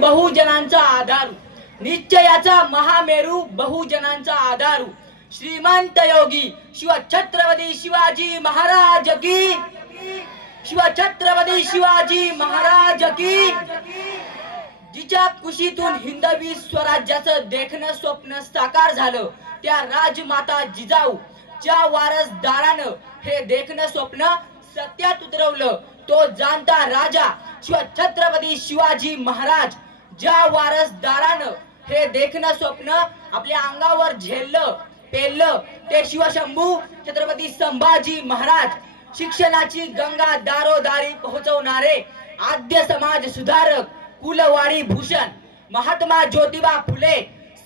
बहुजनांचा आधार. निश्चयाचा महामेरू बहुजनांचा आधारू. श्रीमंत योगी शिव छत्रपती शिवाजी महाराज की. शिव छत्रपती शिवाजी महाराज की. जिच्या कुशीतून हिंदवी स्वराज्याचं देखणं स्वप्न साकार झालं त्या राजमाता जिजाऊ च्या वारसदारानं हे देखणं स्वप्न सत्यात उतरवलं. तो जाणता राजा शिव छत्रपती शिवाजी महाराज ज्या वारसदारानं हे देखणं स्वप्न आपल्या अंगावर झेललं पेललं ते शिवशंभू छत्रपती संभाजी महाराज शिक्षणाची गंगा दारोदारी पोहोचवणारे आद्य समाज सुधारक कुलवाडी भूषण महात्मा ज्योतिबा फुले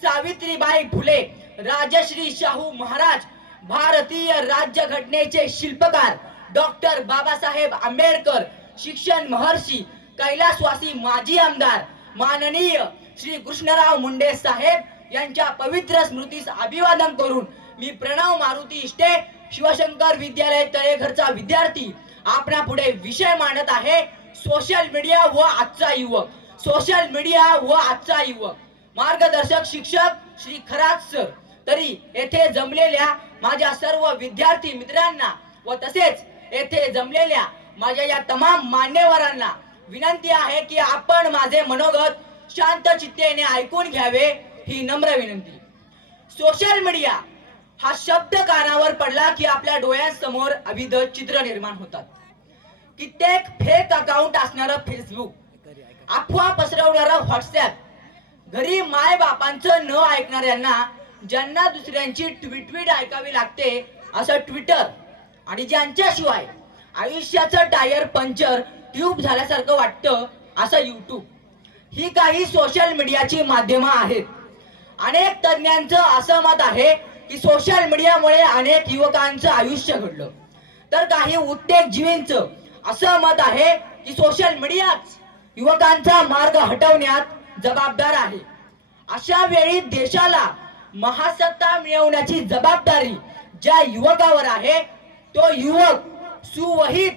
सावित्रीबाई फुले राजश्री शाहू महाराज भारतीय राज्यघटनेचे शिल्पकार डॉक्टर बाबासाहेब आंबेडकर शिक्षण महर्षी कैलासवासी माजी आमदार माननीय श्री कृष्णराव मुंडे साहेब यांच्या पवित्र स्मृतीस अभिवादन करून मी प्रणव मारुती इष्टे शिवशंकर विद्यालय तळेघरचा विद्यार्थी आपल्या पुढे विषय मांडत आहे. सोशल मीडिया व आजचा युवक. सोशल मीडिया व आजचा युवक. मार्गदर्शक शिक्षक श्री खराज सर. तरी येथे जमलेल्या माझ्या सर्व विद्यार्थी मित्रांना व तसेच येथे जमलेल्या माझ्या या तमाम मान्यवरांना विनंती आहे की आपण माझे मनोगत शांत चित्तेने ऐकून घ्यावे ही नम्र विनंती. सोशल मीडिया हा शब्द कानावर पडला की आपल्या डोळ्यांसमोर अविध चित्र निर्माण होतात. कित्येक फेक अकाउंट असणार फेसबुक अफवा पसरवणारा व्हॉट्सअप घरी माय बापांचं न ऐकणाऱ्यांना ज्यांना दुसऱ्यांची ट्विटवीट ऐकावी लागते असं ट्विटर आणि ज्यांच्याशिवाय आयुष्याचं टायर पंक्चर ट्यूब झाल्यासारखं वाटतं असं यूट्यूब. ही काही सोशल मीडियाची माध्यमं आहेत. अनेक तज्ञांचं असं मत आहे की सोशल मीडियामुळे अनेक युवकांचं आयुष्य घडलं. तर काही उद्योगजीवींचं असं मत आहे की सोशल मीडियाच युवकांचा मार्ग हटवण्यात जबाबदार आहे. अशा वेळी देशाला महासत्ता मिळवण्याची जबाबदारी ज्या युवकावर आहे तो युवक सुवहित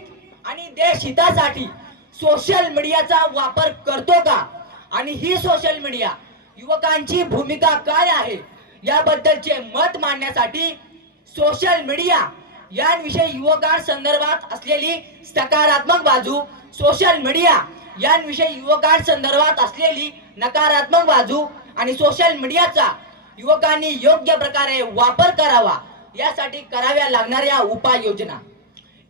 आणि देश हितासाठी सोशल मीडियाचा वापर करतो का? आणि ही सोशल मीडिया युवकांची भूमिका काय आहे? याबद्दलचे मत मांडण्यासाठी सोशल मीडिया यांविषयी युवकांसंदर्भात असलेली सकारात्मक बाजू सोशल मीडिया यांविषयी युवकांसंदर्भात असलेली नकारात्मक बाजू आणि सोशल मीडियाचा युवकांनी योग्य प्रकारे वापर करावा यासाठी कराव्या लागणाऱ्या उपाययोजना.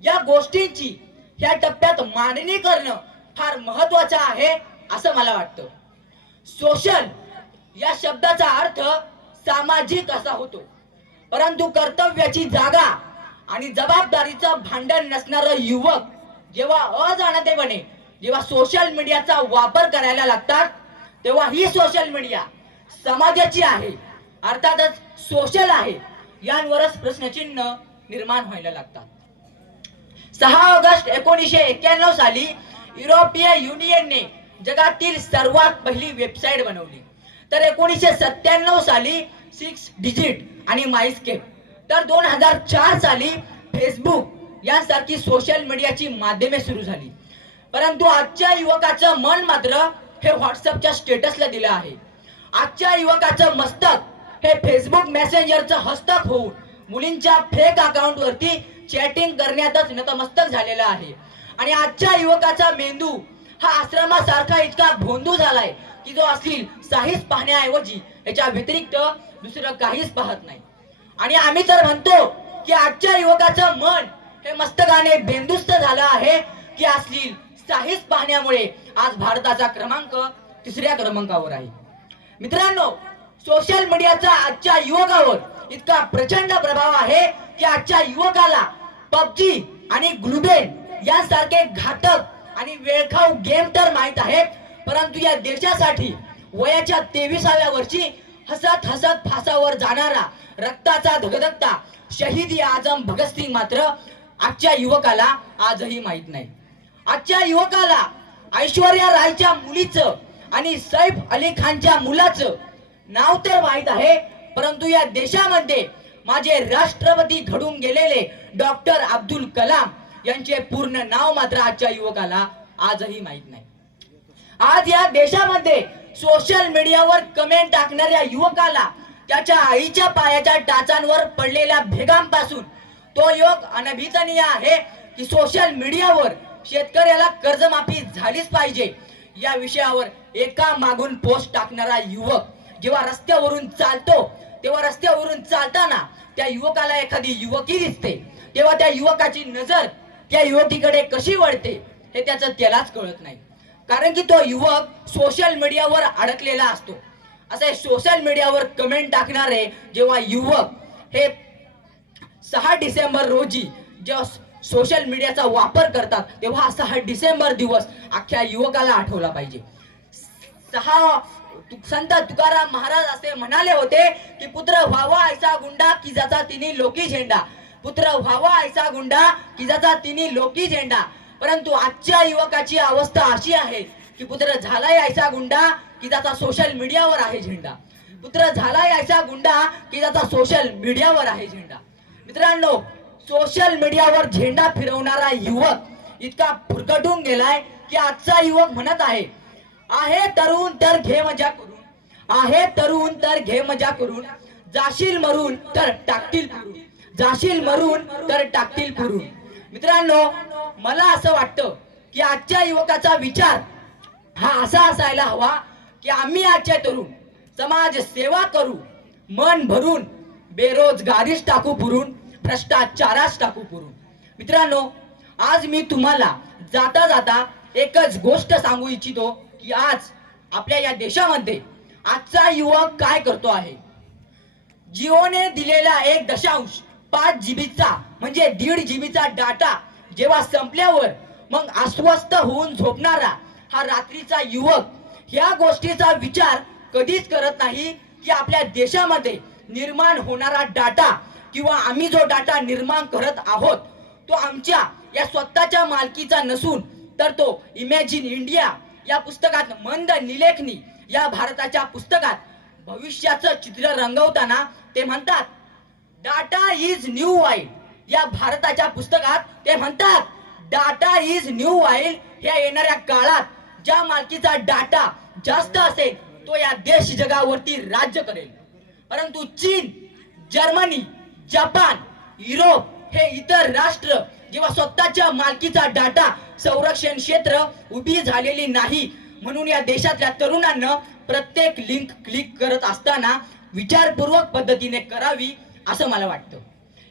या गोष्टींची ह्या टप्प्यात मांडणी करणं फार महत्वाचं आहे असं मला वाटतं. सोशल या शब्दाचा अर्थ सामाजिक असा होतो. परंतु कर्तव्याची जागा आणि जबाबदारीचं भांडण नसणारं युवक जेव्हा अजाणतेपणे जेव्हा सोशल मीडियाचा वापर करायला लागतात तेव्हा ही सोशल मीडिया समाजाची आहे. अर्थातच सोशल आहे. यांवरच प्रश्नचिन्ह निर्माण व्हायला लागतात. सहा ऑगस्ट एकोणीसशे एक्क्याण्णव साली युरोपीय युनियनने जगातील सर्वात पहिली वेबसाईट बनवली. तर एकोणीसशे सत्त्याण्णव साली सिक्स डिजिट आणि मायस्केप तर दोन हजार चार साली फेसबुक यांसारखी सोशल मीडियाची माध्यमे सुरू झाली. परंतु आजच्या युवकाचं मन मात्र हे व्हॉट्सअपच्या स्टेटसला दिलं आहे. आजच्या युवकाचं मस्तक हे फेसबुक मेसेंजरचं हस्तक होऊन मुलींच्या फेक अकाउंट वरती चॅटिंग करण्यातच नतमस्तक झालेला आहे. आणि आजच्या युवकाचा मेंदू हा आश्रमासारखा इतका भोंदू झालाय की जो असेल साहीच पाहण्याऐवजी याच्या व्यतिरिक्त दुसरं काहीच पाहत नाही. आणि आम्ही तर म्हणतो की आजच्या युवकाचं मन हे मस्तकाने बेंदुस्त झालं आहे की असलील साहीच पाहण्यामुळे आज भारताचा क्रमांक तिसऱ्या क्रमांकावर आहे. मित्रांनो सोशल मीडियाचा आजच्या युवकावर इतका प्रचंड प्रभाव आहे की आजच्या युवकाला पबजी आणि ग्लुबेन यांसारखे घातक आणि वेळखाऊ गेम तर माहीत आहेत परंतु या देशासाठी वयाच्या तेविसाव्या वर्षी हसत हसत फासावर जाणारा रक्ताचा धगधगता शहीद आजम भगतसिंग मात्र आजच्या युवकाला आजही माहीत नाही. आजच्या युवकाला ऐश्वर्या रायच्या मुलीचं आणि सैफ अली खानच्या मुलाचं नाव तर माहीत आहे परंतु या देशामध्ये माझे राष्ट्रपती घडून गेलेले डॉक्टर अब्दुल कलाम यांचे पूर्ण नाव मात्र आजच्या युवकाला आजही माहीत नाही. आज या देशामध्ये सोशल मीडियावर कमेंट टाकणाऱ्या युवकाला त्याच्या आईच्या पायाच्या टाचांवर पडलेल्या भेगांपासून तो योग अनभितनीय आहे की सोशल मीडियावर शेतकऱ्याला कर्जमाफी झालीच पाहिजे. या विषयावर एका मागून पोस्ट टाकणारा युवक जेव्हा रस्त्यावरून चालतो तेव्हा रस्त्यावरून चालताना त्या युवकाला एखादी युवकी दिसते. तेव्हा त्या युवकाची नजर त्या युवतीकडे कशी वळते हे त्याचं त्यालाच कळत नाही. कारण की तो युवक सोशल मीडियावर अडकलेला असतो. असे सोशल मीडियावर कमेंट टाकणारे जेव्हा युवक हे सहा डिसेंबर रोजी जेव्हा सोशल मीडियाचा वापर करतात तेव्हा सहा डिसेंबर दिवस अख्ख्या युवकाला आठवला पाहिजे. सहा तु- संत तुकाराम महाराज असे म्हणाले होते की पुत्र व्हावा ऐसा गुंडा की ज्याचा तिन्ही लोकी झेंडा. पुत्र व्हावा ऐसा गुंडा की ज्याचा तिन्ही लोकी झेंडा. परंतु आजच्या युवकाची अवस्था अशी आहे की पुत्र झालाय ऐसा गुंडा की ज्याचा सोशल मीडियावर आहे झेंडा. पुत्र झालाय ऐसा गुंडा की ज्याचा सोशल मीडियावर आहे झेंडा. मित्रांनो सोशल मीडियावर झेंडा फिरवणारा युवक इतका फुरकटून गेलाय की आजचा युवक म्हणत आहे आहे तरुण तर घे मजा करून. आहे तरुण तर घे मजा करून. जाशील मरून तर टाकतील पुरून. जाशील मरून तर टाकतील पुरून. मित्रांनो मला असं वाटतं की आजच्या युवकाचा विचार हा असा असायला हवा की आम्ही आजच्या तरुण समाज सेवा करू मन भरून बेरोजगारीच टाकू पुरून भ्रष्टाचाराच टाकू पुरून. मित्रांनो आज मी तुम्हाला जाता जाता एकच गोष्ट सांगू इच्छितो. की आज आपल्या या देशामध्ये आजचा युवक काय करतो आहे? जिओने दिलेला एक दशांश पाच जीबीचा म्हणजे दीड जीबीचा डाटा जेव्हा संपल्यावर मग अस्वस्थ होऊन झोपणारा हा रात्रीचा युवक या गोष्टीचा विचार कधीच करत नाही की आपल्या देशामध्ये निर्माण होणारा डाटा किंवा आम्ही जो डाटा निर्माण करत आहोत तो आमच्या या स्वतःच्या मालकीचा नसून तर तो इमॅजिन इंडिया या पुस्तकात मंद निलेखनी या भारताच्या पुस्तकात भविष्याचं चित्र रंगवताना ते म्हणतात डाटा इज न्यू वाईल्ड या भारताच्या पुस्तकात ते म्हणतात डाटा इज न्यू वाईल्ड ह्या येणाऱ्या काळात ज्या मालकीचा डाटा जास्त असेल तो या देश जगावरती राज्य करेल. परंतु चीन जर्मनी जपान युरोप हे इतर राष्ट्र जेव्हा स्वतःच्या मालकीचा डाटा संरक्षण क्षेत्र उभी झालेली नाही. म्हणून या देशातल्या तरुणांना प्रत्येक लिंक क्लिक करत असताना विचारपूर्वक पद्धतीने करावी असं मला वाटतं.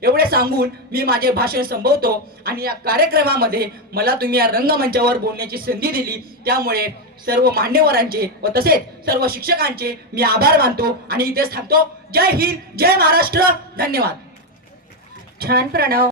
एवढे सांगून मी माझे भाषण संपवतो आणि या कार्यक्रमामध्ये मला तुम्ही या रंगमंचावर बोलण्याची संधी दिली. त्यामुळे सर्व मान्यवरांचे व तसेच सर्व शिक्षकांचे मी आभार मानतो आणि इथेच थांबतो. जय हिंद जय महाराष्ट्र. धन्यवाद. छान प्रणव.